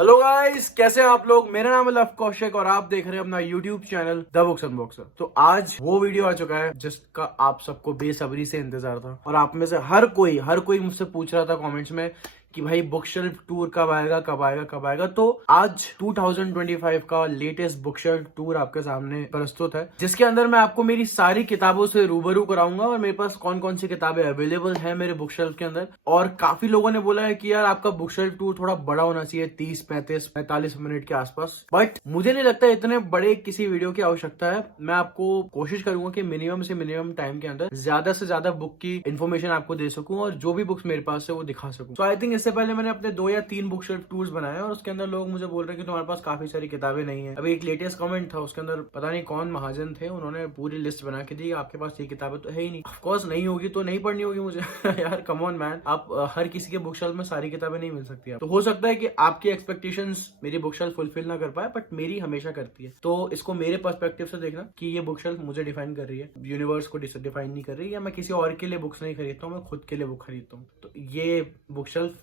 Hello guys, कैसे हैं आप लोग। मेरा नाम है लव कौशिक और आप देख रहे हैं अपना YouTube channel the books unboxer. तो आज वो वीडियो आ चुका है जिसका आप सबको बेसब्री से इंतजार था और आप में से हर कोई मुझसे पूछ रहा था कमेंट्स में कि भाई बुक शेल्फ टूर कब आएगा। तो आज 2025 का लेटेस्ट बुक शेल्फ टूर आपके सामने प्रस्तुत है, जिसके अंदर मैं आपको मेरी सारी किताबों से रूबरू कराऊंगा और मेरे पास कौन कौन सी किताबें अवेलेबल है मेरे बुक शेल्फ के अंदर। और काफी लोगों ने बोला है कि यार आपका बुक शेल्फ टूर थोड़ा बड़ा होना चाहिए, 30, 35, 45 मिनट के आसपास। बट मुझे नहीं लगता इतने बड़े किसी वीडियो की आवश्यकता है। मैं आपको कोशिश करूंगा कि मिनिमम से मिनिमम टाइम के अंदर ज्यादा से ज्यादा बुक की इन्फॉर्मेशन आपको दे सकूं और जो भी बुक्स मेरे पास है वो दिखा सकूं। सो आई थिंक इससे पहले मैंने अपने 2 या 3 बुक शेल्फ टूर्स बनाए और उसके अंदर लोग मुझे बोल रहे हैं कि तुम्हारे पास काफी सारी किताबें नहीं है। अभी एक लेटेस्ट कमेंट था, उसके अंदर पता नहीं कौन महाजन थे, उन्होंने पूरी लिस्ट बना के दी, आपके पास ये किताबें तो है ही नहीं। ऑफ कोर्स नहीं होगी तो नहीं पढ़नी होगी मुझे यार कम ऑन मैन, आप हर किसी के बुक शेल्फ में सारी किताबें नहीं मिल सकती। तो हो सकता है कि आपकी एक्सपेक्टेशंस मेरी बुक शेल्फ फुलफिल ना कर पाए, बट मेरी हमेशा करती है। तो इसको मेरे पर्सपेक्टिव से देखना कि ये बुक शेल्फ मुझे डिफाइन कर रही है, यूनिवर्स को डिफाइन नहीं कर रही, या मैं किसी और के लिए बुक्स नहीं खरीदता हूँ, मैं खुद के लिए बुक खरीदता हूँ। तो ये बुक शेल्फ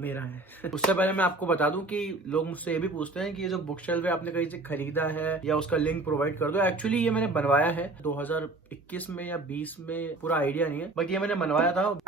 मेरा है। उससे पहले मैं आपको बता दूं कि लोग मुझसे ये भी पूछते हैं कि ये जो बुक शेल्फ है आपने कहीं से खरीदा है या उसका लिंक प्रोवाइड कर दो। एक्चुअली ये मैंने बनवाया है 2021 में या 20 में, पूरा आइडिया नहीं है, बट ये मैंने बनवाया था।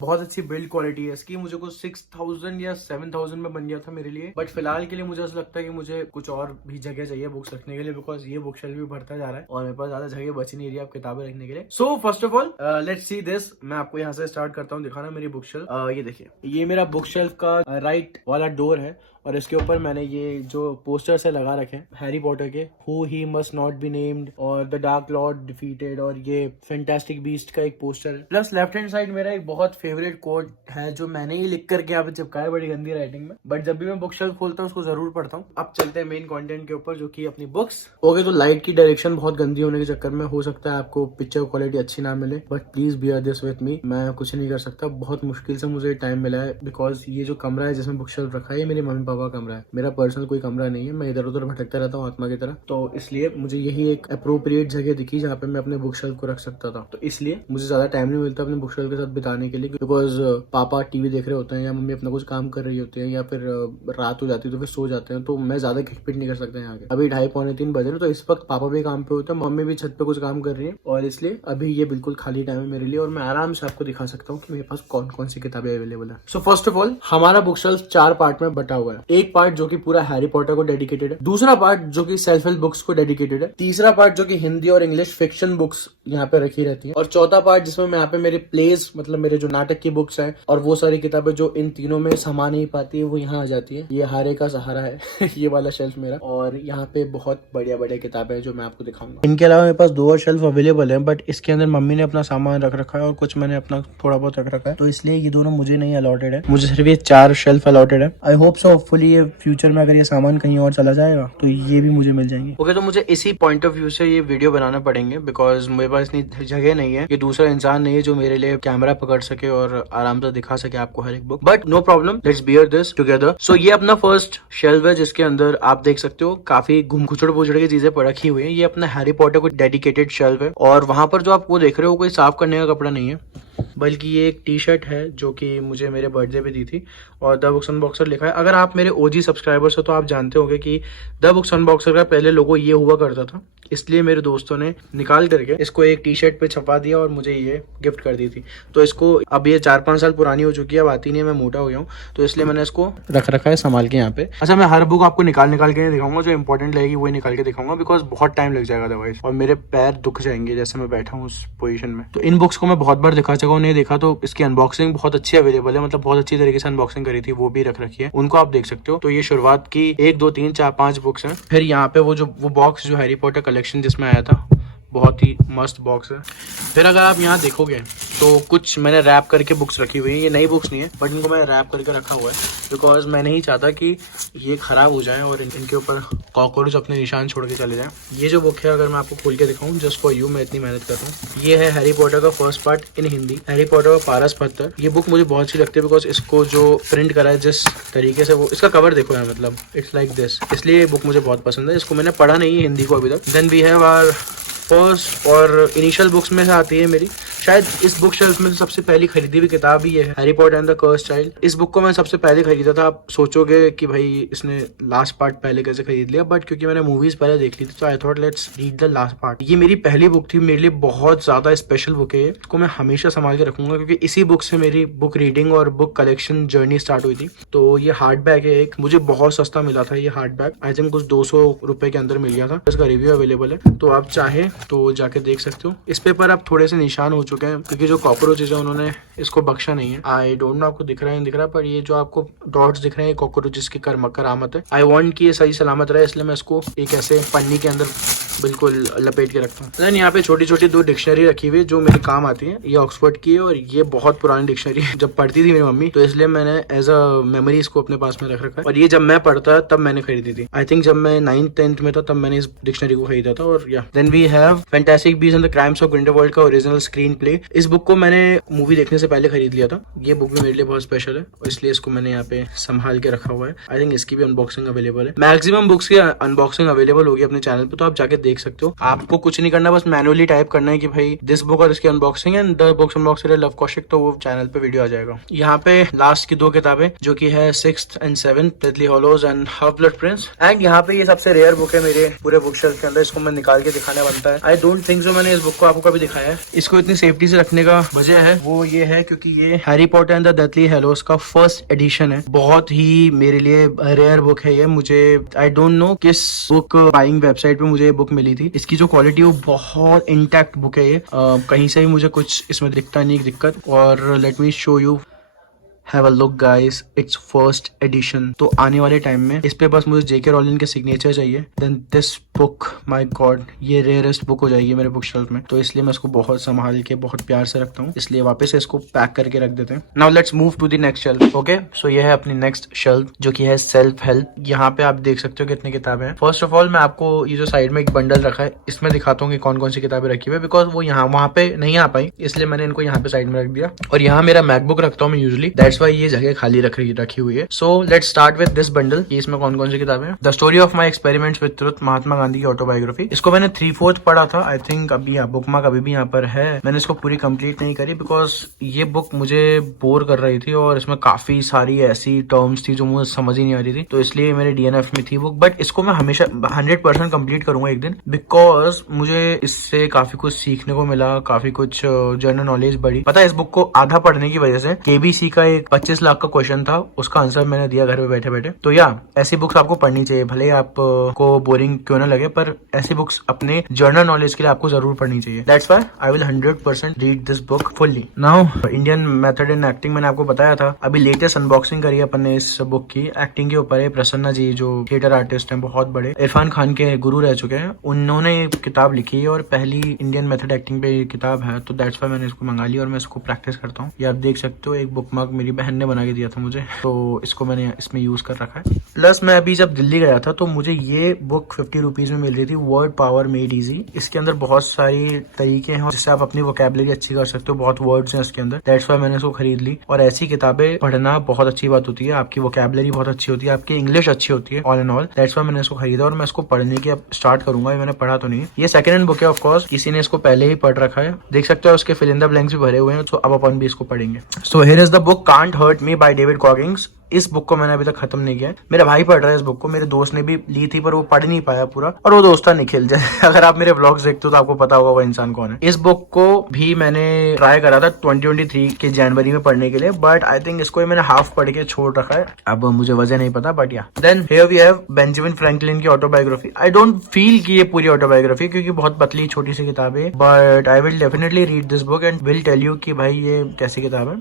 बहुत अच्छी बिल्ड क्वालिटी है इसकी। मुझे कुछ 6000 या 7000 में बन गया था मेरे लिए, बट फिलहाल के लिए मुझे ऐसा लगता है कि मुझे कुछ और भी जगह चाहिए बुक्स रखने के लिए, बिकॉज ये बुक शेल्फ भी बढ़ता जा रहा है और मेरे पास ज्यादा जगह बची नहीं रही आप किताबें रखने के लिए। So first of all let's see this. मैं आपको यहाँ से स्टार्ट करता हूँ दिखाना मेरी बुक शेल्फ। ये देखिए, ये मेरा बुक शेल्फ का राइट वाला डोर है और इसके ऊपर मैंने ये जो पोस्टर्स है लगा रखे हैं हैरी पॉटर के, who he must not be named और द डार्क लॉर्ड डिफीटेड, और ये फैंटास्टिक बीस्ट का एक पोस्टर है। प्लस लेफ्ट हैंड साइड मेरा एक बहुत फेवरेट कोट है जो मैंने ही लिख करके यहाँ पे चिपकाया है बड़ी गंदी राइटिंग में, बट जब भी मैं बुक शेल्फ खोलता हूँ उसको जरूर पढ़ता हूँ। अब चलते हैं मेन कंटेंट के ऊपर जो कि अपनी बुक्स। ओके, तो लाइट की डायरेक्शन बहुत गंदी होने के चक्कर में हो सकता है आपको पिक्चर क्वालिटी अच्छी ना मिले, but please bear this with me. मैं कुछ नहीं कर सकता, बहुत मुश्किल से मुझे टाइम मिला है, बिकॉज ये जो कमरा है जिसमें बुक शेल्फ रखा है ये मेरे मम्मी पापा का कमरा है, मेरा पर्सनल कोई कमरा नहीं है। मैं इधर उधर भटकता रहता हूँ आत्मा की तरह, तो इसलिए मुझे यही एक अप्रोप्रिएट जगह दिखी जहाँ पे मैं अपने बुक शेल्फ को रख सकता था। तो इसलिए मुझे ज्यादा टाइम नहीं मिलता अपने बुक शेल्फ के साथ बिताने के लिए, बिकॉज पापा टीवी देख रहे होते हैं या मम्मी अपना कुछ काम कर रही होती है या फिर रात हो जाती है तो फिर सो जाते हैं, तो मैं ज्यादा खिटपिट नहीं कर सकता यहाँ के। अभी 2:30 पौने 3 बज रहे, तो इस वक्त पापा भी काम पे होते हैं, मम्मी भी छत पे कुछ काम कर रही है और इसलिए अभी ये बिल्कुल खाली टाइम है मेरे लिए और मैं आराम से आपको दिखा सकता हूँ कि मेरे पास कौन कौन सी किताबें अवेलेबल है। सो फर्स्ट ऑफ ऑल हमारा बुक शेल्फ 4 पार्ट में बटा हुआ है। एक पार्ट जो कि पूरा हैरी पॉटर को डेडिकेटेड है, दूसरा पार्ट जो कि सेल्फ हेल्प बुक्स को डेडिकेटेड है, तीसरा पार्ट जो कि हिंदी और इंग्लिश फिक्शन बुक्स यहाँ पे रखी रहती है, और चौथा पार्ट जिसमें मैं यहाँ पे मेरे प्लेस मतलब मेरे जो नाटक की बुक्स हैं और वो सारी किताबें जो इन तीनों में समा नहीं पाती है वो यहाँ आ जाती है। ये हारे का सहारा है ये वाला शेल्फ मेरा, और यहाँ पे बहुत बढ़िया बढ़िया किताबें हैं जो मैं आपको दिखाऊंगा। इनके अलावा मेरे पास 2 और शेल्फ अवेलेबल है, बट इसके अंदर मम्मी ने अपना सामान रख रखा है और कुछ मैंने अपना थोड़ा बहुत रख रखा है, तो इसलिए ये दोनों मुझे नहीं अलॉटेड है, मुझे सिर्फ ये 4 शेल्फ अलॉटेड है। आई होप सो होपफुली ये फ्यूचर में अगर ये सामान कहीं और चला जाएगा तो ये भी मुझे मिल जाएंगे। ओके, तो मुझे इसी पॉइंट ऑफ व्यू से ये वीडियो बनाना पड़ेंगे, बिकॉज मेरे पास इतनी जगह नहीं है, ये दूसरा इंसान नहीं है जो मेरे लिए कैमरा पकड़ सके और आराम से दिखा सके आपको हर एक book, but no problem, let's bear this together. So ये अपना फर्स्ट शेल्फ है जिसके अंदर आप देख सकते हो काफी घुमखुचड़ पुचड़ की चीजें रखी हुई है। ये अपना हैरी पॉटर को डेडिकेटेड शेल्फ है और वहां पर जो आप वो देख रहे हो कोई साफ करने का कपड़ा नहीं है, बल्कि ये एक टी शर्ट है जो कि मुझे मेरे बर्थडे पे दी थी और द बुक्स अनबॉक्सर लिखा है। अगर आप मेरे ओजी सब्सक्राइबर्स हो तो आप जानते होंगे कि द बुक्स अनबॉक्सर का पहले लोगो ये हुआ करता था, इसलिए मेरे दोस्तों ने निकाल करके इसको एक टी शर्ट पे छपा दिया और मुझे ये गिफ्ट कर दी थी। तो इसको अब ये 4-5 साल पुरानी हो चुकी है, अब आती नहीं है, मैं मोटा हो गया हूँ, तो इसलिए मैंने इसको रख रखा है संभाल के यहाँ पे। अच्छा, मैं हर बुक आपको निकाल के नहीं दिखाऊंगा, जो इंपॉर्टेंट लगेगी वही निकाल के दिखाऊंगा, बिकॉज बहुत टाइम लग जाएगा अदरवाइज और मेरे पैर दुख जाएंगे जैसे मैं बैठा हूँ उस पोजीशन में। तो इन बुक्स को मैं बहुत बार दिखा चुका हूँ, नहीं देखा तो इसकी अनबॉक्सिंग बहुत अच्छी अवेलेबल है, मतलब बहुत अच्छी तरीके से अनबॉक्सिंग करी थी, वो भी रख रखी है, उनको आप देख सकते हो। तो ये शुरुआत की 1, 2, 3, 4, 5 बुक्स हैं। फिर यहाँ पे वो बॉक्स जो हैरी पॉटर कलेक्शन जिसमें आया था, बहुत ही मस्त बॉक्स है। फिर अगर आप यहाँ देखोगे तो कुछ मैंने रैप करके बुक्स रखी हुई है, ये नई बुक्स नहीं है बट इनको मैं रैप करके रखा हुआ है, बिकॉज मैं नहीं चाहता कि ये खराब हो जाए और इनके ऊपर कॉकरोच अपने निशान छोड़ के चले जाए। ये जो बुक है अगर मैं आपको खोल के दिखाऊं जस्ट फॉर यू, मैं इतनी मेहनत कर रहा हूँ, ये है हैरी पॉटर का first part in Hindi, Harry Potter का पारस पत्थर। ये बुक मुझे बहुत अच्छी लगती है बिकॉज इसको जो प्रिंट करा है जिस तरीके से, वो इसका कवर देखो यार, मतलब इट्स लाइक दिस, इसलिए ये बुक मुझे बहुत पसंद है। इसको मैंने पढ़ा नहीं है हिंदी को अभी तक। Then we have our first और इनिशियल बुक्स में से आती है मेरी। शायद इस बुक शेल्फ में सबसे पहली खरीदी हुई किताब ही है Harry Potter and the cursed child. इस बुक को मैं सबसे पहले खरीदा था। आप सोचोगे कि भाई इसने लास्ट पार्ट पहले कैसे खरीद लिया, बट क्योंकि मैंने मूवीज पहले देख ली थी तो I thought let's read the last part. ये मेरी पहली बुक थी, मेरे लिए बहुत ज्यादा स्पेशल बुक है। इसको मैं हमेशा संभाल के रखूंगा क्योंकि इसी बुक से मेरी बुक रीडिंग और बुक कलेक्शन जर्नी स्टार्ट हुई थी। तो ये हार्ड बैग है एक, मुझे बहुत सस्ता मिला था ये हार्ड बैग। आई थिंक कुछ 200 रुपए के अंदर मिल गया था। इसका रिव्यू अवेलेबल है, तो आप चाहे तो जाके देख सकते हो। इस पेपर अब थोड़े से निशान हो चुके हैं क्योंकि जो कॉकरोचेज है उन्होंने इसको बख्शा नहीं है। आई डोंट नो आपको दिख रहा है नहीं दिख रहा, पर ये जो आपको डॉट्स दिख रहे हैं कॉकरोचेज की करामत है। आई वांट कि ये सही सलामत रहे, इसलिए मैं इसको एक ऐसे पन्नी के अंदर बिल्कुल लपेट के रखता हूँ। देन यहाँ पे छोटी छोटी 2 डिक्शनरी रखी हुई जो मेरे काम आती है। ये ऑक्सफोर्ड की है और ये बहुत पुरानी डिक्शनरी है, जब पढ़ती थी मेरी मम्मी, तो इसलिए मैंने एज अ मेमोरी इसको अपने पास में रख रखा है। और ये जब मैं पढ़ता तब मैंने खरीदी थी। आई थिंक जब मैं 9th-10th में था तब मैंने इस डिक्शनरी को खरीदा था। और या then we have fantastic beast and the crimes of Grindelwald का ओरिजिनल स्क्रीन प्ले। इस बुक को मैंने मूवी देखने से पहले खरीद लिया था। ये बुक भी मेरे लिए बहुत स्पेशल है और इसलिए इसको मैंने यहाँ पे संभाल के रखा हुआ है। आई थिंक इसकी भी अनबॉक्सिंग अवेलेबल है। मैक्सिमम बुक्स की अनबॉक्सिंग अवेलेबल होगी अपने चैनल पे, तो आप जाके देख सकते हो। आपको कुछ नहीं करना, बस मैनुअली टाइप करना है कि भाई दिस बुक और इसकी unboxing and the books unboxer love Kaushik, तो वो चैनल पे वीडियो आ जाएगा। यहाँ पे लास्ट की 2 किताबें जो कि है 6th and 7th Deathly Hallows and Half Blood Prince. And यहाँ पे ये सबसे रेयर बुक है मेरे पूरे बुक शेल्फ के अंदर। इसको मैं निकाल के दिखाने बनता है। आई डोंट थिंक सो मैंने इस बुक को आपको कभी दिखाया है। इसको इतनी सेफ्टी से रखने का वजह है वो ये है क्योंकि ये Harry Potter and the Deathly Hallows का फर्स्ट एडिशन है। बहुत ही मेरे लिए रेयर बुक है ये। मुझे आई डोंट नो किस बुक बाइंग वेबसाइट पे मुझे ये बुक मिली थी। इसकी जो क्वालिटी वो बहुत इंटैक्ट बुक है ये। कहीं से भी मुझे कुछ इसमें दिखता नहीं दिक्कत। और let me show you, have a look guys, it's first edition. तो आने वाले टाइम में इस पे बस मुझे जेके रॉलिंग के सिग्नेचर चाहिए, then this book my god ये रेयरेस्ट बुक हो जाएगी मेरे बुक शेल्फ में। तो इसलिए मैं इसको बहुत संभाल के बहुत प्यार से रखता हूँ, इसलिए वापस से इसको पैक करके रख देते हैं। Now let's move to the next shelf. Okay, so ये है अपनी नेक्स्ट शेल्फ जो कि है सेल्फ हेल्प। यहाँ पे आप देख सकते हो कितनी किताबें हैं। फर्स्ट ऑफ ऑल मैं आपको ये जो साइड में एक बंडल रखा है इसमें दिखाता हूँ कि कौन कौन सी किताबें रखी हुई है, बिकॉज वो यहाँ वहाँ पे नहीं आ पाई, इसलिए मैंने इनको यहाँ पे साइड में रख दिया। और यहाँ मेरा मैकबुक रखता हूँ मैं यूजुअली, दैट्स वाई ये जगह खाली रखी हुई है। So let's start with this bundle. इसमें कौन कौन सी किताबें हैं। The story of my experiments with truth, Mahatma Gandhi की ऑटोबायोग्राफी। इसको मैंने 3/4 पढ़ा था। आई थिंक अभी बुक मार्क अभी भी यहाँ पर है। मैंने इसको पूरी कंप्लीट नहीं करी बिकॉज ये बुक मुझे बोर कर रही थी और इसमें काफी सारी ऐसी टर्म्स थी जो मुझे समझ ही नहीं आ रही थी, तो इसलिए मेरे डीएनएफ में थी बुक। बट इसको मैं हमेशा 100% कंप्लीट करूंगा एक दिन, बिकॉज मुझे इससे काफी कुछ सीखने को मिला, काफी कुछ जनरल नॉलेज बढ़ी। पता है इस बुक को आधा पढ़ने की वजह से केबीसी का एक 25 लाख का क्वेश्चन था, उसका आंसर मैंने दिया घर पे बैठे बैठे। तो या ऐसी बुक्स आपको पढ़नी चाहिए, भले आपको बोरिंग क्यों ना लगे, पर ऐसी बुक्स अपने जर्नल नॉलेज के लिए आपको जरूर पढ़नी चाहिए। That's why I will 100% read this book fully. Now Indian method in acting मैंने आपको बताया था, अभी लेटेस्ट अनबॉक्सिंग करी अपन ने इस बुक की। एक्टिंग के ऊपर है। प्रसन्ना जी जो थिएटर आर्टिस्ट हैं, बहुत बड़े, इरफान खान के गुरु रह चुके हैं, उन्होंने किताब लिखी है और पहली इंडियन मेथड एक्टिंग पे किताब है। तो दैट्स व्हाई मैंने इसको मंगा लिया और मैं इसको प्रैक्टिस करता हूँ। ये आप देख सकते हो, एक बुक मार्क मेरी बहन ने बना के दिया था मुझे, तो इसको मैंने इसमें यूज कर रखा है। प्लस मैं अभी जब दिल्ली गया था तो मुझे ये बुक 50 रुपीज में मिल रही थी, वर्ड पावर मेड इजी। इसके अंदर बहुत सारी तरीके हैं जिससे आप अपनी वोकैबुलरी अच्छी कर सकते हो, बहुत वर्ड्स हैं इसके अंदर। दैट्स व्हाई मैंने इसको खरीद ली। और ऐसी किताबें पढ़ना बहुत अच्छी बात होती है, आपकी वोकैबुलरी बहुत अच्छी होती है, आपकी इंग्लिश अच्छी होती है, all and all. That's why मैंने इसको खरीदा और मैं इसको पढ़ने की अब स्टार्ट करूंगा। मैंने पढ़ा तो नहीं है, ये सेकंड हैंड बुक है ऑफ कोर्स, किसी ने इसको पहले ही पढ़ रखा है। देख सकते हो उसके फिल इन द ब्लैंक्स भी भरे हुए हैं, तो अब अपन भी इसको पढ़ेंगे। So here is the book can't hurt me by David Goggins. इस बुक को मैंने अभी तक खत्म नहीं किया है, मेरा भाई पढ़ रहा है इस बुक को। मेरे दोस्त ने भी ली थी पर वो पढ़ नहीं पाया पूरा, और वो दोस्त था निखिल। जैसे अगर आप मेरे व्लॉग्स देखते हो तो आपको पता होगा वो इंसान कौन है। इस बुक को भी मैंने ट्राई करा था 2023 के जनवरी में पढ़ने के लिए, बट आई थिंक इसको मैंने हाफ पढ़ के छोड़ रखा है। अब मुझे वजह नहीं पता, बट या then here we have Benjamin Franklin की ऑटोबायोग्राफी। आई डोंट फील कि ये पूरी ऑटोबायोग्राफी, क्योंकि बहुत पतली छोटी सी किताब है, but I will definitely read this book and will tell you कि भाई ये कैसी किताब है।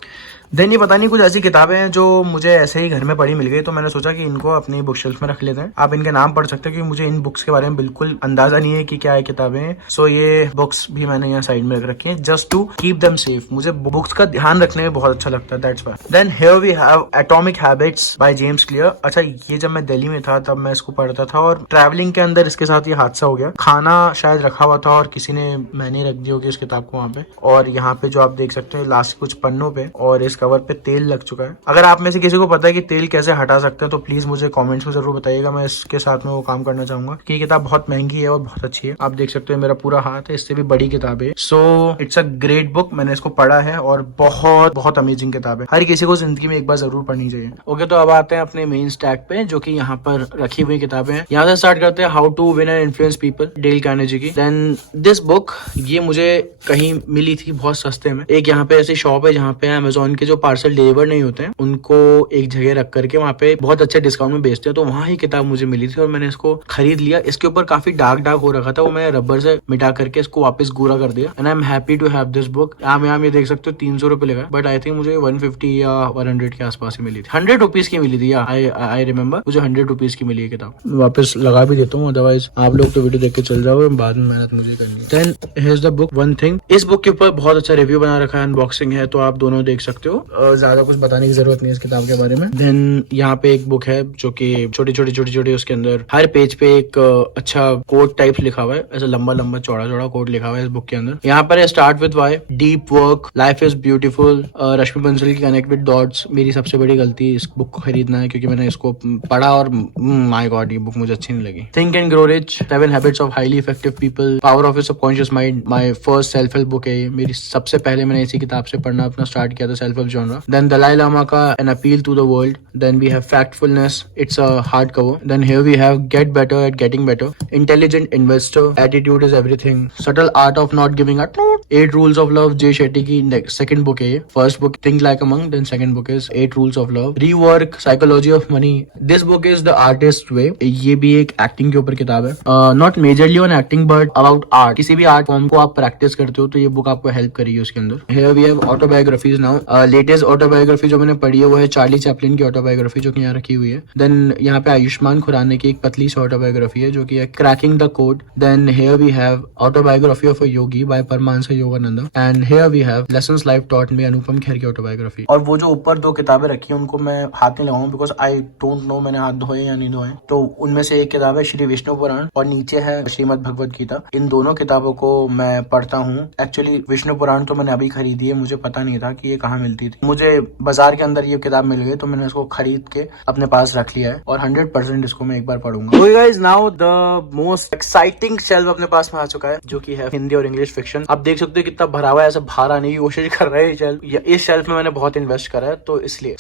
देन ये पता नहीं कुछ ऐसी किताबें हैं जो मुझे ऐसे ही घर में पढ़ी मिल गई, तो मैंने सोचा कि इनको अपनी बुक शेल्फ में रख लेते हैं। आप इनके नाम पढ़ सकते हो क्योंकि मुझे इन बुक्स के बारे में बिल्कुल अंदाजा नहीं है कि क्या है किताबें हैं। सो ये बुक्स भी मैंने यहाँ साइड में रख रखी है just to keep them safe. मुझे बुक्स का ध्यान रखने में बहुत अच्छा लगता है, that's why. Then here we have atomic habits by James Clear. अच्छा, ये जब मैं दिल्ली में था तब मैं इसको पढ़ता था और ट्रैवलिंग के अंदर इसके साथ ये हादसा हो गया। खाना शायद रखा हुआ था और किसी ने मैंने रख दी होगी इस किताब को वहाँ पे, और यहाँ पे जो आप देख सकते हो लास्ट कुछ पन्नों पे, और इस कवर पे तेल लग चुका है। अगर आप में से किसी को पता है कि तेल कैसे हटा सकते हैं तो प्लीज मुझे कमेंट्स में जरूर बताइएगा, मैं इसके साथ में वो काम करना चाहूंगा कि ये किताब बहुत महंगी है और बहुत अच्छी है। आप देख सकते हो मेरा पूरा हाथ है, इससे भी बड़ी किताब है। So it's a great book, मैंने इसको पढ़ा है और बहुत बहुत अमेजिंग किताब है, हर किसी को जिंदगी में एक बार जरूर पढ़नी चाहिए। ओके, तो अब आते हैं अपने मेन स्टैक पे जो कि यहाँ पर रखी हुई किताबें हैं। यहाँ से स्टार्ट करते हैं, how to win and influence people, Dale Carnegie की। देन दिस बुक, ये मुझे कहीं मिली थी बहुत सस्ते में। एक यहाँ पे ऐसी शॉप है जहाँ पे अमेजोन के जो पार्सल डिलीवर नहीं होते हैं उनको एक जगह रख करके वहाँ पे बहुत अच्छे डिस्काउंट में बेचते हैं, तो वहाँ ही किताब मुझे मिली थी और मैंने इसको खरीद लिया। इसके ऊपर काफी डार्क डार्क हो रखा था, वो मैंने रबर से मिटा करके इसको वापस गोरा कर दिया and I am happy to have this book. आप यहाँ ये देख सकते हो 300 रुपए लगा, बट आई थिंक मुझे 150 या 100 के आसपास ही मिली थी। 100 रुपीज की मिली थी, आई रिमेम्बर मुझे 100 रुपीज की मिली है किताब। वापस लगा भी देता हूँ, अदरवाइज आप लोग तो वीडियो देख के चल जाओ, बाद में मेहनत मुझे करनी है। Then here's the book one thing, इस बुक के ऊपर बहुत अच्छा रिव्यू बना रखा है, अनबॉक्सिंग है, तो आप दोनों देख सकते हो, ज्यादा कुछ बताने की जरूरत नहीं है इस किताब के बारे में। देन यहाँ पे एक बुक है जो कि छोटी छोटी उसके अंदर हर पेज पे एक अच्छा कोड टाइप लिखा हुआ है, ऐसा लंबा लंबा चौड़ा चौड़ा कोड लिखा हुआ है इस बुक के अंदर। यहाँ पर start with why, deep work, life is beautiful, Rashmi Bansal की कनेक्ट विद डॉट्स। मेरी सबसे बड़ी गलती इस बुक को खरीदना है क्योंकि मैंने इसको पढ़ा और माय गॉड ये बुक मुझे अच्छी नहीं लगी। Think and grow rich, 7 habits of highly effective people, power of your subconscious mind, my first self help book है ये। मेरी सबसे पहले मैंने इसी किताब से पढ़ना अपना स्टार्ट किया था, self help genre. Then Dalai Lama का an appeal to the world. Then we have factfulness, it's a hard cover. Then here we have get better at getting better, intelligent investor, attitude is everything, subtle art of not giving up, 8 rules of love, Jay Shetty की second book है ये। First book think like a monk, then second book is 8 rules of love. Rework, psychology of money, this book is the artist way. ये भी एक acting के ऊपर किताब है, not majorly on acting but about art. किसी भी art form को आप प्रैक्टिस करते हो तो ये बुक आपको हेल्प करेगी उसके अंदर। Here we have autobiographies now. Latest autobiography जो मैंने पढ़ी है वो है चार्ली चैपलिन की ऑटोबायोग्राफी जो कि यहाँ रखी हुई है। देन यहाँ पे आयुष्मान खुराना की एक पतली सी ऑटोबायोग्राफी है जो कि है cracking the code. Then here we have autobiography of a yogi by Paramhansa Yogananda. And here we have lessons life taught me, Anupam Kher की ऑटोबायोग्राफी। और वो जो ऊपर 2 किताबें रखी है उनको मैं हाथ नहीं लगाऊंगा बिकॉज आई डोंट नो मैंने हाथ धोए या नहीं धोए। तो उनमें से एक किताब है श्री विष्णु पुराण और नीचे है श्रीमद् भगवद गीता। इन दोनों किताबों को मैं पढ़ता हूँ। एक्चुअली विष्णु पुराण तो मैंने अभी खरीदी है, मुझे पता नहीं था कि ये कहाँ मिलती थी। मुझे बाजार के अंदर ये किताब मिल गई तो मैंने इसको खरीद के अपने पास रख लिया है और 100% इसको मैं एक बार पढ़ूंगा। So guys, now the most exciting shelf अपने पास में आ चुका है जो कि है हिंदी और इंग्लिश फिक्शन। आप देख सकते हो कितना भरा हुआ है, ऐसा बाहर आने की कोशिश कर रहा है ये शेल्फ। इस शेल्फ में मैंने बहुत इन्वेस्ट करा है तो इसलिए।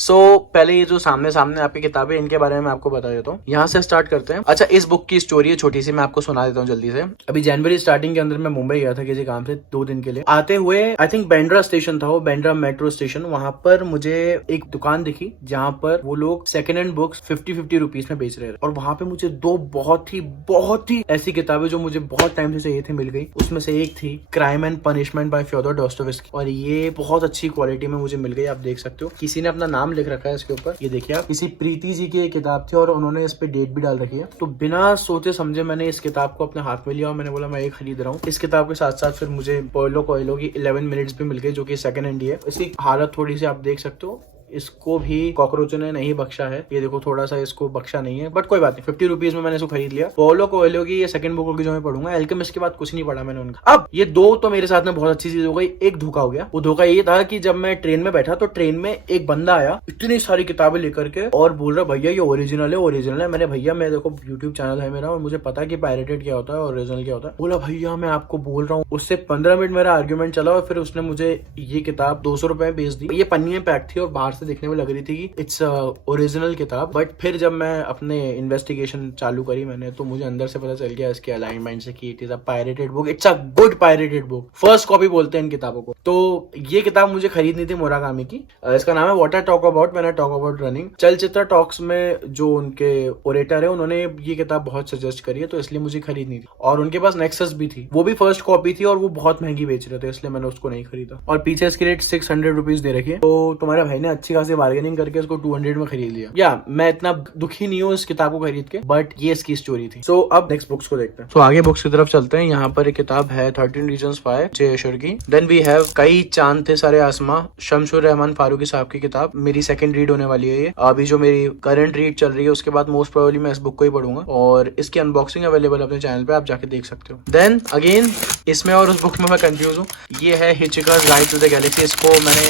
पहले ये जो सामने सामने आपकी किताबें इनके बारे में मैं आपको बता देता हूँ। यहाँ से स्टार्ट करते हैं। अच्छा, इस बुक की स्टोरी है छोटी सी, मैं आपको सुना देता हूँ जल्दी से। अभी जनवरी स्टार्टिंग के अंदर मैं मुंबई गया था किसी काम से 2 दिन के लिए। आते हुए आई थिंक बांद्रा स्टेशन था वो, बांद्रा मेट्रो स्टेशन, वहां पर मुझे एक दुकान दिखी जहां पर वो लोग सेकंड हैंड बुक्स 50-50 रुपीज में बेच रहे थे। और वहां पे मुझे 2 बहुत ही ऐसी किताबें जो मुझे बहुत टाइम से चाहिए थी मिल गई। उसमें से एक थी crime and punishment by Fyodor Dostoevsky और ये बहुत अच्छी क्वालिटी में मुझे मिल गई। आप देख सकते हो किसी ने अपना नाम लिख रखा है इसके ऊपर, ये देखिए आप, किसी प्रीति जी की ये किताब थी और उन्होंने इस पे डेट भी डाल रखी है। तो बिना सोचे समझे मैंने इस किताब को अपने हाथ में लिया और मैंने बोला मैं ये खरीद रहा हूँ। इस किताब के साथ साथ फिर मुझे पोलो कोएल्हो की 11 मिनट्स भी मिल गई जो कि सेकंड हैंड ही है। इसकी हालत थोड़ी सी आप देख सकते हो, इसको भी कॉकरोचों ने नहीं बख्शा है। ये देखो थोड़ा सा इसको बख्शा नहीं है, बट कोई बात नहीं, 50 रुपीज में मैंने इसको खरीद लिया। पोलो कोएल्हो की ये सेकंड बुक होगी जो मैं पढ़ूंगा। एल्केमिस्ट के बाद कुछ नहीं पढ़ा मैंने उनका। अब ये 2 तो मेरे साथ में बहुत अच्छी चीज हो गई। एक धोखा हो गया। वो धोखा ये था कि जब मैं ट्रेन में बैठा तो ट्रेन में एक बंदा आया इतनी सारी किताबें लेकर के और बोल रहा भैया ये ओरिजिनल है। मैंने भैया मैं देखो यूट्यूब चैनल है मेरा और मुझे पता है कि पायरेटेड क्या होता है और ओरिजिनल क्या होता है। बोला भैया मैं आपको बोल रहा हूँ। उससे 15 मिनट मेरा आर्ग्यूमेंट चला और फिर उसने मुझे ये किताब 200 रुपए में बेच दी। ये पन्नी में पैक थी और बाहर से देखने में लग रही थी इट्स ओरिजिनल किताब, बट फिर जब मैं अपने इन्वेस्टिगेशन चालू करी मैंने तो मुझे अंदर से पता चल गया इसके अलाइनमेंट से कि it is a pirated book. It's a good pirated book, first copy बोलते हैं इन किताबों को। तो ये किताब मुझे खरीदनी थी मुराकामी की। इसका नाम है what I talk about when I talk about running. चलचित्र टॉक्स में जो उनके ओरेटर है उन्होंने ये किताब बहुत सजेस्ट करी है तो इसलिए मुझे खरीदनी थी। और उनके पास नेक्सस भी थी, वो भी फर्स्ट कॉपी थी और वो बहुत महंगी बेच रहे थे इसलिए मैंने उसको नहीं खरीदा। और पीछे इसकी रेट 600 रुपीज दे रखी है। तो तुम्हारे भाई ने अच्छी खासी बार्गेनिंग करके इसको 200 में खरीद लिया। या मैं इतना दुखी नहीं हूँ इस किताब को खरीद के, बट ये इसकी स्टोरी थी। सो अब नेक्स्ट बुक्स को देखते हैं। तो आगे बुक्स की तरफ चलते हैं। यहाँ पर एक किताब है 13 रीजन्स व्हाई जय अशर की। देन वी हैव कई चांद थे सारे आसमां, शमशुर रहमान फारूकी साहब की किताब। मेरी सेकंड रीड होने वाली है ये। अभी जो मेरी करंट रीड चल रही है उसके बाद मोस्ट प्रोबेबली मैं इस बुक को ही पढ़ूंगा और इसकी अनबॉक्सिंग अवेलेबल अपने चैनल पे, आप जाके देख सकते हो। देन अगेन इसमें और उस बुक में मैं कंफ्यूज हूँ। ये है हिचकर्स गाइड टू द गैलेक्सी। इसको मैंने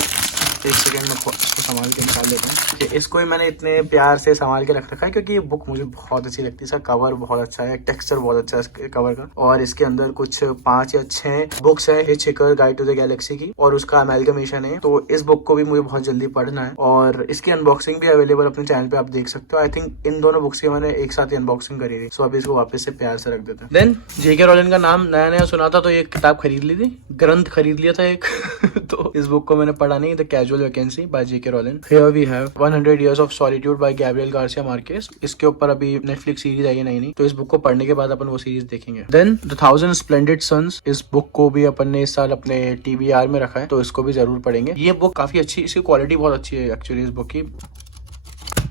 एक सेकंड में इसको संभाल के निकाल लेता हूँ। इसको ही मैंने इतने प्यार से संभाल के रख रखा है क्योंकि ये बुक मुझे बहुत अच्छी लगती है। इसका कवर बहुत अच्छा है, टेक्सचर बहुत अच्छा है इसके कवर का, और इसके अंदर कुछ 5 या 6 बुक्स है हिचहिकर गाइड टू द गैलेक्सी की, और उसका अमेलगमेशन है। तो इस बुक को भी मुझे बहुत जल्दी पढ़ना है, और इसकी अनबॉक्सिंग भी अवेलेबल अपने चैनल पे आप देख सकते हो। आई थिंक इन दोनों बुक्स की मैंने एक साथ ही अनबॉक्सिंग करी थी, सो अभी इसको वापस से प्यार से रख देते हैं। देन जेके रोलिंग का नाम नया नया सुना था तो ये किताब खरीद ली थी, ग्रंथ खरीद लिया था एक तो इस बुक को मैंने पढ़ा नहीं, the casual vacancy by J K Rowling. Here we have 100 Years of Solitude by Gabriel Garcia Marquez. इसके ऊपर अभी नेटफ्लिक्स सीरीज आई है नई, तो इस बुक को पढ़ने के बाद अपन वो सीरीज देखेंगे। देन द 1000 Splendid Suns, इस बुक को भी अपन ने इस साल अपने TBR में रखा है, तो इसको भी जरूर पढ़ेंगे। ये बुक काफी अच्छी, इसकी क्वालिटी बहुत अच्छी है एक्चुअली इस बुक की।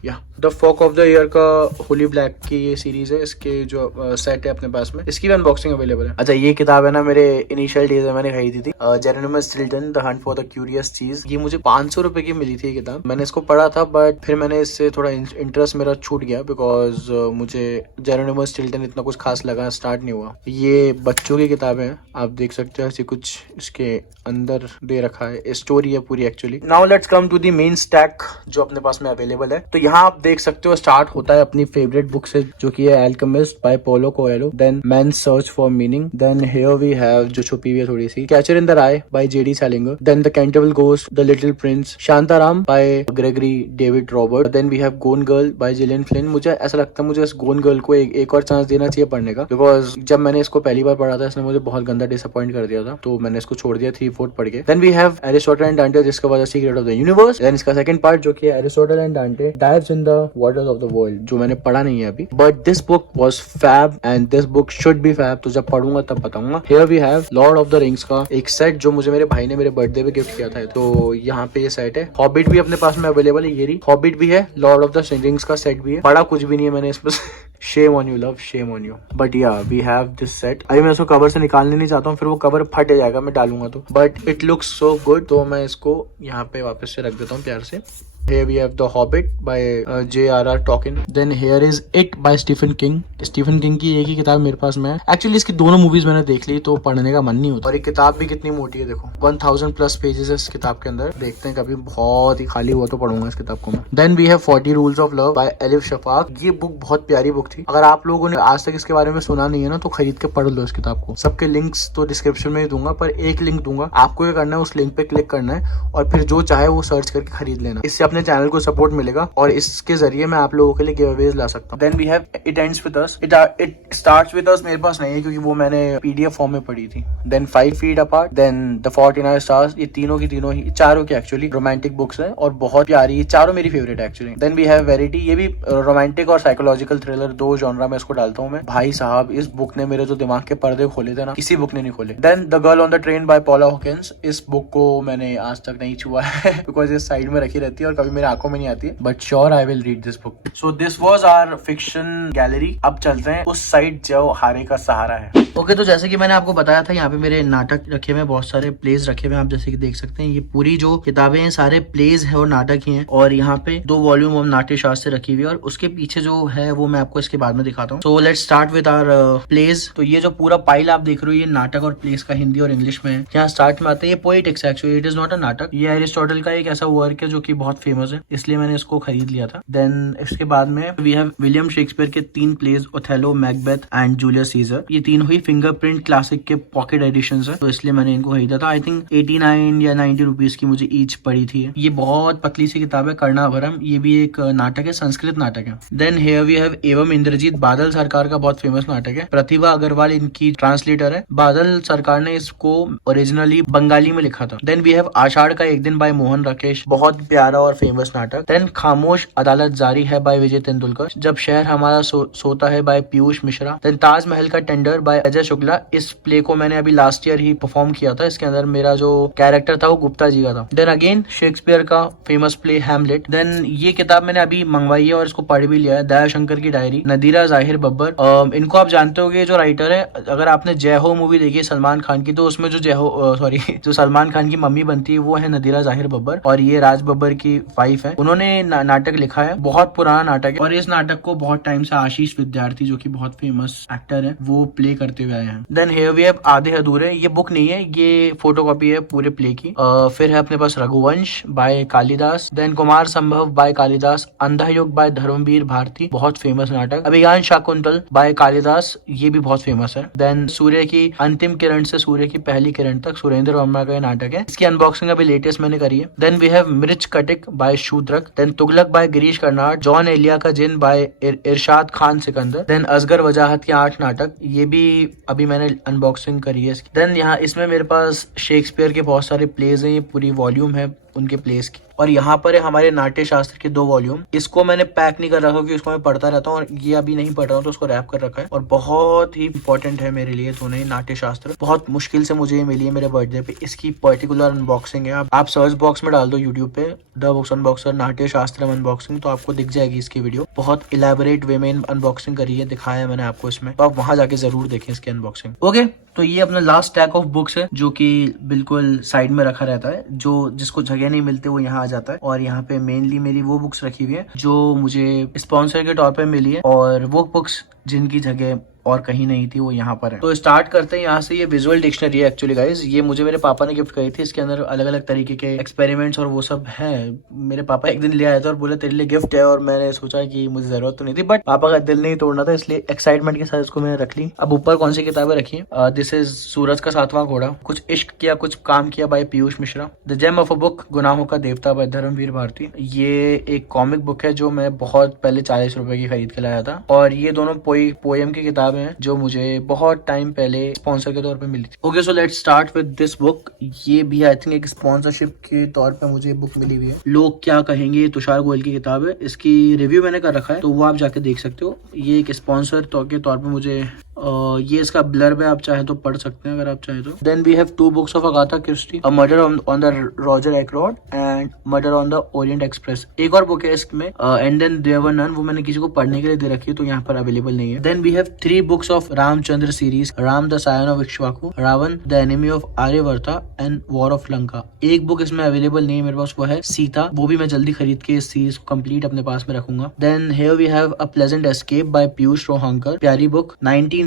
या the folk of the air का होली ब्लैक की ये सीरीज है, इसके जो सेट है अपने पास में, इसकी भी अनबॉक्सिंग अवेलेबल है। अच्छा ये किताब है ना, मेरे इनिशियल डेज में मैंने खरीदी थी, Geronimo Stilton the hunt for the curious cheese. ये मुझे 500 रुपए की मिली थी ये किताब। मैंने इसको पढ़ा था बट फिर मैंने इससे थोड़ा इंटरेस्ट मेरा छूट गया, बिकॉज मुझे जेरोनिमस चिल्टन इतना कुछ खास लगा, स्टार्ट नहीं हुआ। ये बच्चों की किताब है, आप देख सकते हो ऐसी कुछ इसके अंदर दे रखा है, स्टोरी है पूरी actually. Now let's come to the main stack जो अपने पास में अवेलेबल है। तो यहाँ आप देख सकते हो स्टार्ट होता है अपनी फेवरेट बुक से, जो कि है alchemist by Paulo Coelho, then man's search for meaning, then here we have जो छुपी हुई है थोड़ी सी, catcher in the rye by J D Salinger, then the Canterville ghost, the little prince, Shantaram by Gregory David Roberts, then we have gone girl by Gillian Flynn. मुझे ऐसा लगता है मुझे इस गोन गर्ल को एक और चांस देना चाहिए पढ़ने का, बिकॉज जब मैंने इसको पहली बार पढ़ा था इसने मुझे बहुत गंदा डिसअपॉइंट कर दिया था, तो मैंने इसको छोड़ दिया 3/4 पढ़ के। Then we have Aristotle and Dante discover the secret of the universe, then इसका सेकंड पार्ट जो कि Aristotle and Dante dives in the waters of the world, जो मैंने पढ़ा नहीं है अभी, but this book was fab and this book should be fab, तो जब पढ़ूंगा तब बताऊंगा। Here we have lord of the rings का एक सेट जो मुझे मेरे भाई ने मेरे बर्थडे पे गिफ्ट किया था, तो यहाँ पे ये सेट है। हॉबिट भी अपने पास में अवेलेबल है, ये रही हॉबिट भी है, लॉर्ड ऑफ द रिंग्स का सेट भी है। पढ़ा कुछ भी नहीं है मैंने इसमें shame on you love, shame on you, but या वी हैव दिस सेट। अभी मैं इसको कवर से निकालने नहीं चाहता हूँ, फिर वो कवर फट जाएगा मैं डालूंगा तो, but it looks so good, तो मैं इसको यहाँ पे वापस से रख देता हूँ प्यार से। Here we have The Hobbit by J.R.R. Tolkien. Then here is It by Stephen King. Stephen King की एक ही किताब मेरे पास में है। एक्चुअली इसकी दोनों मूवीज मैंने देख ली तो पढ़ने का मन नहीं होता। और ये किताब भी कितनी मोटी है देखो, 1000+ पेजेस है इस किताब के अंदर। देखते हैं कभी बहुत ही खाली हुआ तो पढ़ूंगा इस किताब को मैं। Then we have 40 Rules of Love by elif Shafaq. ये बुक बहुत प्यारी बुक थी। अगर आप लोगों ने आज तक इसके बारे में सुना नहीं है ना, तो खरीद के पढ़ लो इस किताब को। सबके लिंक्स तो डिस्क्रिप्शन में ही दूंगा, पर एक लिंक दूंगा, आपको क्या करना है उस लिंक पे क्लिक करना है और फिर जो चाहे वो सर्च करके खरीद लेना। इससे अपने चैनल को सपोर्ट मिलेगा और इसके जरिए मैं आप लोगों के लिए गिवअवेज ला सकता हूँ। Then we have it ends with us, it starts with us मेरे पास नहीं है क्योंकि वो मैंने पीडीएफ फॉर्म में पढ़ी थी। Then 5 Feet Apart, then the 49 Stars, ये तीनों की तीनों ही चारों की एक्चुअली रोमांटिक बुक्स है और बहुत प्यारी, चारों मेरी फेवरेट है actually. Then we have Verity, ये भी रोमांटिक और साइकोलॉजिकल थ्रिलर दो जॉनरा में इसको डालता हूँ मैं। भाई साहब इस बुक ने मेरे जो दिमाग के पर्दे खोले थे ना, किसी बुक ने नहीं खोले। Then the girl on the train by Paula Hawkins, इस बुक को मैंने आज तक नहीं छुआ है बिकॉज ये साइड में रखी रहती है और कभी मेरी आंखों में नहीं आती है, but sure I will read this book. So this was our fiction gallery. अब चलते हैं उस साइड जो हारे का सहारा है। ओके, तो जैसे कि मैंने आपको बताया था, यहाँ पे मेरे नाटक रखे हुए हैं, बहुत सारे प्लेज रखे हुए हैं, आप जैसे कि देख सकते हैं। ये पूरी जो किताबें हैं सारे प्लेज है और नाटक ही हैं, और यहाँ पे 2 वॉल्यूम ऑफ नाट्य शास्त्र रखी हुई है, और उसके पीछे जो है वो मैं आपको इसके बाद में दिखाता हूँ। So let's start with our plays. तो ये जो पूरा पाइल आप देख रहे हो, ये नाटक और प्लेज का हिंदी और इंग्लिश में है। यहाँ स्टार्ट में आता है ये poetics, actually it is not a नाटक। ये एरिस्टोटल का एक ऐसा वर्क है जो कि बहुत फेमस है, इसलिए मैंने इसको खरीद लिया था। देन इसके बाद में वी हैव विलियम शेक्सपियर के 3 plays, Othello, Macbeth and Julius Caesar. ये तीनों ही फिंगरप्रिंट क्लासिक के पॉकेट एडिशंस है, तो इसलिए मैंने इनको खरीदा था। आई थिंक 89 या 90 रुपीज की मुझे ईच पड़ी थी। ये बहुत पतली सी किताब है, कर्णाभरम। ये भी एक नाटक है, संस्कृत नाटक है। देन हियर वी हैव एवं इंद्रजीत, बादल सरकार का बहुत फेमस नाटक है। प्रतिभा अग्रवाल इनकी ट्रांसलेटर है। बादल सरकार ने इसको ओरिजिनली बंगाली में लिखा था। देन वी हैव आषाढ़ का एक दिन बाय मोहन राकेश, बहुत प्यारा और फेमस नाटक। देन खामोश अदालत जारी है बाय विजय तेंदुलकर। जब शहर हमारा सोता है बाय पीयूष मिश्रा। देन ताजमहल का टेंडर बाय अजय शुक्ला। इस प्ले को मैंने अभी लास्ट ईयर ही परफॉर्म किया था। इसके अंदर मेरा जो कैरेक्टर था वो गुप्ता जी का था। देन अगेन शेक्सपियर का फेमस प्ले हैमलेट। देन ये किताब मैंने अभी मंगवाई है और इसको पढ़ भी लिया है, दया शंकर की डायरी। नदीरा जाहिर बब्बर, इनको आप जानते होंगे जो राइटर है। अगर आपने जय हो मूवी देखी है सलमान खान की, तो उसमें जो जो सलमान खान की मम्मी बनती है वो है नदीरा जाहिर बब्बर, और ये राज बब्बर की वाइफ है, उन्होंने नाटक लिखा है। बहुत पुराना नाटक है और इस नाटक को बहुत टाइम से आशीष विद्यार्थी जो कि बहुत फेमस एक्टर है वो प्ले करते हुए आए हैं। देन हियर वी हैव आधे अधूरे। ये बुक नहीं है, ये फोटोकॉपी है पूरे प्ले की। फिर है अपने पास रघुवंश बाय कालिदास, देन कुमार संभव बाय कालिदास, अंधा युग बाय धर्मवीर भारती, बहुत फेमस नाटक। अभिज्ञान शाकुंतल बाय कालिदास, ये भी बहुत फेमस है। देन सूर्य की अंतिम किरण से सूर्य की पहली किरण तक, सुरेंद्र वर्मा का नाटक है। इसकी अनबॉक्सिंग अभी लेटेस्ट मैंने करी है। Then we have Mrichchhakatika by Shudraka, then Tughlaq by Girish Karnad, Jaun Elia का जिन बाय इरशाद खान सिकंदर, देन असगर वजाहत के 8 नाटक, ये भी अभी मैंने अनबॉक्सिंग करी है इसकी। देन यहाँ इसमें मेरे पास शेक्सपियर के बहुत सारे प्लेज हैं, ये पूरी वॉल्यूम है उनके प्लेस की। और यहाँ पर है हमारे नाट्य शास्त्र के 2 वॉल्यूम। इसको मैंने पैक नहीं कर रखा क्योंकि इसको मैं पढ़ता रहता हूँ और ये अभी नहीं पढ़ रहा हूँ तो उसको रैप कर रखा है। और बहुत ही इंपॉर्टेंट है मेरे लिए दोनों ही नाट्य शास्त्र, बहुत मुश्किल से मुझे ये मिली है मेरे बर्थडे पे। इसकी पर्टिकुलर अनबॉक्सिंग है, आप सर्च बॉक्स में डाल दो यूट्यूब पे द बुक्स अनबॉक्सर नाट्य शास्त्र अनबॉक्सिंग, तो आपको दिख जाएगी इसकी वीडियो। बहुत इलेबोरेट वे में अनबॉक्सिंग करी है, दिखाया है मैंने आपको इसमें, तो आप वहां जाके जरूर देखें इसकी अनबॉक्सिंग। ओके, तो ये अपना लास्ट स्टैक ऑफ बुक्स है जो कि बिल्कुल साइड में रखा रहता है, जो जिसको जगह नहीं मिलती वो यहाँ आ जाता है। और यहाँ पे मेनली मेरी वो बुक्स रखी हुई है जो मुझे स्पॉन्सर के तौर पे मिली है, और वो बुक्स जिनकी जगह और कहीं नहीं थी वो यहाँ पर है। तो स्टार्ट करते हैं यहाँ से। ये विजुअल डिक्शनरी है एक्चुअली गाइज, ये मुझे मेरे पापा ने गिफ्ट करी थी। इसके अंदर अलग अलग तरीके के एक्सपेरिमेंट्स और वो सब है। मेरे पापा एक दिन ले आए थे और बोले तेरे लिए गिफ्ट है, और मैंने सोचा कि मुझे जरूरत तो नहीं थी बट पापा का दिल नहीं तोड़ना था, इसलिए एक्साइटमेंट के साथ इसको मैंने रख ली। अब ऊपर कौन सी किताबें रखी है? दिस इज सूरज का 7वां घोड़ा, कुछ इश्क किया कुछ काम किया by Piyush Mishra, the gem of a book Gunahon ka देवता बाय धर्मवीर भारती। ये एक कॉमिक बुक है जो मैं बहुत पहले 40 रुपए की खरीद के लाया था, और ये दोनों पोएम की किताबें हैं जो मुझे बहुत टाइम पहले स्पॉन्सर के तौर पे मिली थी। Okay, so let's start with this book. ये भी आई थिंक एक स्पॉन्सरशिप के तौर पे मुझे बुक मिली हुई है। लोग क्या कहेंगे, तुषार गोयल की किताब है। इसकी रिव्यू मैंने कर रखा है तो वो आप जाके देख सकते हो। ये एक स्पॉन्सर के तौर पे मुझे ये इसका ब्लर्ब है, आप चाहे तो पढ़ सकते हैं अगर आप चाहे तो। Then we have 2 books of Agatha Christie, a murder on the Roger Ackroyd and murder on the Orient Express. एक और बुक है इसमें, and then there were none, वो मैंने किसी को पढ़ने के लिए दे रखी है तो यहाँ पर अवेलेबल नहीं है। Then we have 3 books of Ramchandra series, Ram the scion of Ikshvaku, Ravan the enemy of Aryavarta and war of Lanka. एक बुक इसमें अवेलेबल नहीं है मेरे पास, वो है सीता, वो भी मैं जल्दी खरीद के इस सीरीज को कंप्लीट अपने पास में रखूंगा। Then here we have a pleasant escape by Piyush Rohankar, प्यारी बुक 1971।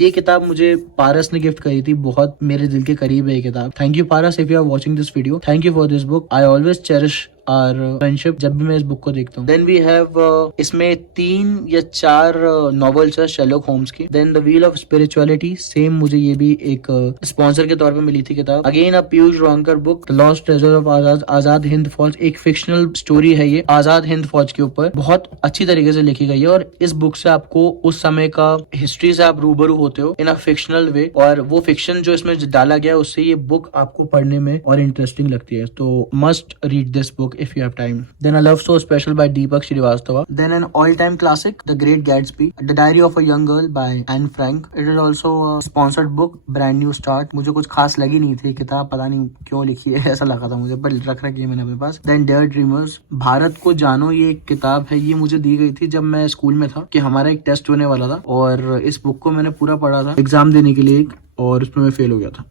ये किताब मुझे पारस ने गिफ्ट करी थी, बहुत मेरे दिल के करीब है ये किताब। Thank you Paras, if you are watching this video, thank you for this book. I always cherish our friendship जब भी मैं इस बुक को देखता हूँ। देन वी हैव इसमें 3 या 4 नॉवेल्स है शर्लॉक होम्स की। Then the wheel of spirituality, same मुझे ये भी एक स्पॉन्सर के तौर पे मिली थी किताब। Again a Piyush Rohankar book, the lost treasure of Azad Hind Fauj, एक फिक्शनल स्टोरी है ये आजाद हिंद फौज के ऊपर, बहुत अच्छी तरीके से लिखी गई है। और इस बुक से आपको उस समय का हिस्ट्री से आप रूबरू होते हो इन अ फिक्शनल वे, और वो फिक्शन जो इसमें डाला गया उससे ये बुक आपको पढ़ने में और इंटरेस्टिंग लगती है। तो must read this book if you have time. Then A Love So Special by Deepak Srivastava. Then an all-time classic, The Great Gatsby, The Diary of a Young Girl by Anne Frank. It is also a sponsored book, Brand New Start. मुझे कुछ खास लगी नहीं थी किताब, पता नहीं क्यों लिखी है ऐसा लगा था मुझे, पर रख रखी है मैंने अपने पास। Then Dear Dreamers, भारत को जानो, ये एक किताब है, ये मुझे दी गई थी जब मैं स्कूल में था कि हमारा एक टेस्ट होने वाला था, और इस बुक को मैंने पूरा पढ़ा था एग्जाम देने के लिए, और उसमें मैं फेल हो गया था।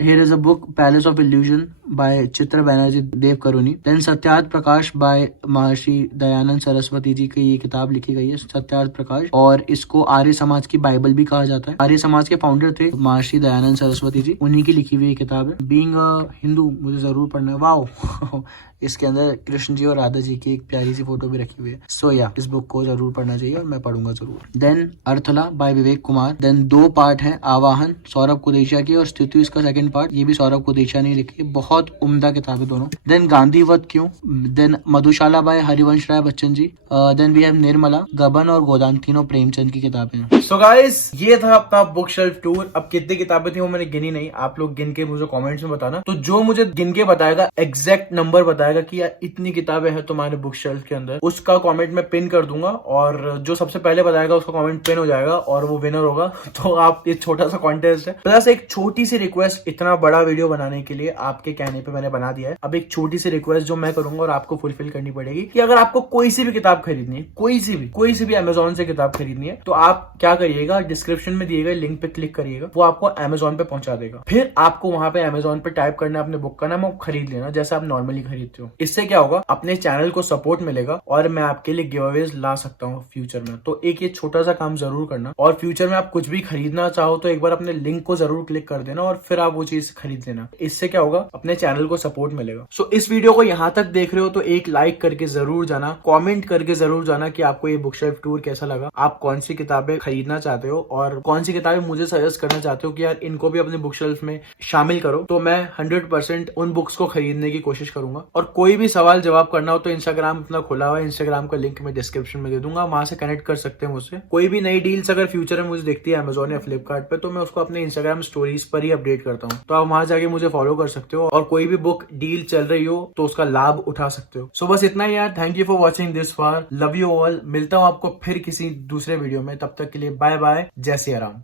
Here is a book, Palace of Illusion by चित्र बैनर्जी देव करुणी। Then सत्यार्थ प्रकाश by महर्षि दयानंद सरस्वती जी की ये किताब लिखी गई है, सत्यार्थ प्रकाश, और इसको आर्य समाज की बाइबल भी कहा जाता है। आर्य समाज के फाउंडर थे महर्षि दयानंद सरस्वती जी, उन्हीं की लिखी हुई किताब है। बीइंग अ हिंदू मुझे जरूर पढ़ना है। वाओ इसके अंदर कृष्ण जी और राधा जी की एक प्यारी सी फोटो भी रखी हुई है। सो या इस बुक को जरूर पढ़ना चाहिए और मैं पढ़ूंगा जरूर। Then अर्थला bye Vivek Kumar. Then 2 part है, आवाहन सौरभ कुदेशिया की, और स्थिति इसका 2nd पार्ट, ये भी सौरभ कुदेशिया ने लिखी है, बहुत उम्दा किताब है दोनों। देन गांधीवत क्यों। Then Madhushala by Harivansh Rai Bachchan ji. Then we have Nirmala, Gaban और गोदान, तीनों प्रेमचंद की किताबें हैं। सो गाइस ये था अपना बुक शेल्फ टूर। अब कितनी किताबें थी वो मैंने गिनी नहीं, आप लोग गिन के मुझे कमेंट्स में बताना। तो जो मुझे गिन के बताएगा, एग्जैक्ट नंबर बताएगा कि यार इतनी किताबें हैं तुम्हारे बुक शेल्फ के अंदर, उसका कमेंट में पिन कर दूंगा, और जो सबसे पहले बताएगा उसका कमेंट पिन हो जाएगा और वो विनर होगा। तो आप, ये छोटा सा कॉन्टेस्ट है, प्लस एक छोटी सी रिक्वेस्ट, इतना बड़ा वीडियो बनाने के लिए आपके कहने पे मैंने बना दिया है। अब एक छोटी सी रिक्वेस्ट जो मैं करूंगा और आपको फुलफिल करनी पड़ेगी कि अगर आपको कोई सी भी किताब खरीदनी है, कोई सी भी अमेजोन से किताब खरीदनी है, तो आप क्या करिएगा, डिस्क्रिप्शन में दिए गए लिंक पे क्लिक करिएगा, वो आपको अमेजोन पे पहुंचा देगा। फिर आपको वहां पे अमेजोन पे टाइप करना है अपने बुक का नाम और खरीद लेना जैसे आप नॉर्मली खरीदते हो। इससे क्या होगा, अपने चैनल को सपोर्ट मिलेगा और मैं आपके लिए गिव अवेज ला सकता हूँ फ्यूचर में। तो एक ये छोटा सा काम जरूर करना, और फ्यूचर में आप कुछ भी खरीदना चाहो तो एक बार अपने लिंक को जरूर क्लिक कर देना और फिर आप वो चीज खरीद लेना। इससे क्या होगा, अपने चैनल को सपोर्ट मिलेगा। सो इस वीडियो को यहाँ तक देख रहे हो तो एक लाइक करके जरूर जाना, कमेंट करके जरूर जाना कि आपको ये बुक शेल्फ टूर कैसा लगा, आप कौन सी किताबें खरीदना चाहते हो और कौन सी किताबें मुझे सजेस्ट करना चाहते हो कि यार इनको भी अपने बुक शेल्फ में शामिल करो। तो मैं 100% उन बुक्स को खरीदने की कोशिश करूंगा। और कोई भी सवाल जवाब करना हो तो इंस्टाग्राम अपना खुला हुआ है, इंस्टाग्राम का लिंक मैं डिस्क्रिप्शन में दे दूंगा, वहां से कनेक्ट कर सकते हैं मुझसे। कोई भी नई डील्स अगर फ्यूचर में मुझे दिखती है अमेजोन या फ्लिपकार्ट पे, तो मैं उसको अपने इंस्टाग्राम स्टोरीज पर ही अपडेट करता हूँ, तो आप वहां जाके मुझे फॉलो कर सकते हो और कोई भी बुक डील चल रही हो तो उसका लाभ उठा सकते हो। सो बस इतना ही यार, thank you for watching this far, love you all. मिलता हूँ आपको फिर किसी दूसरे वीडियो में, तब तक के लिए बाय बाय, जय सिया राम।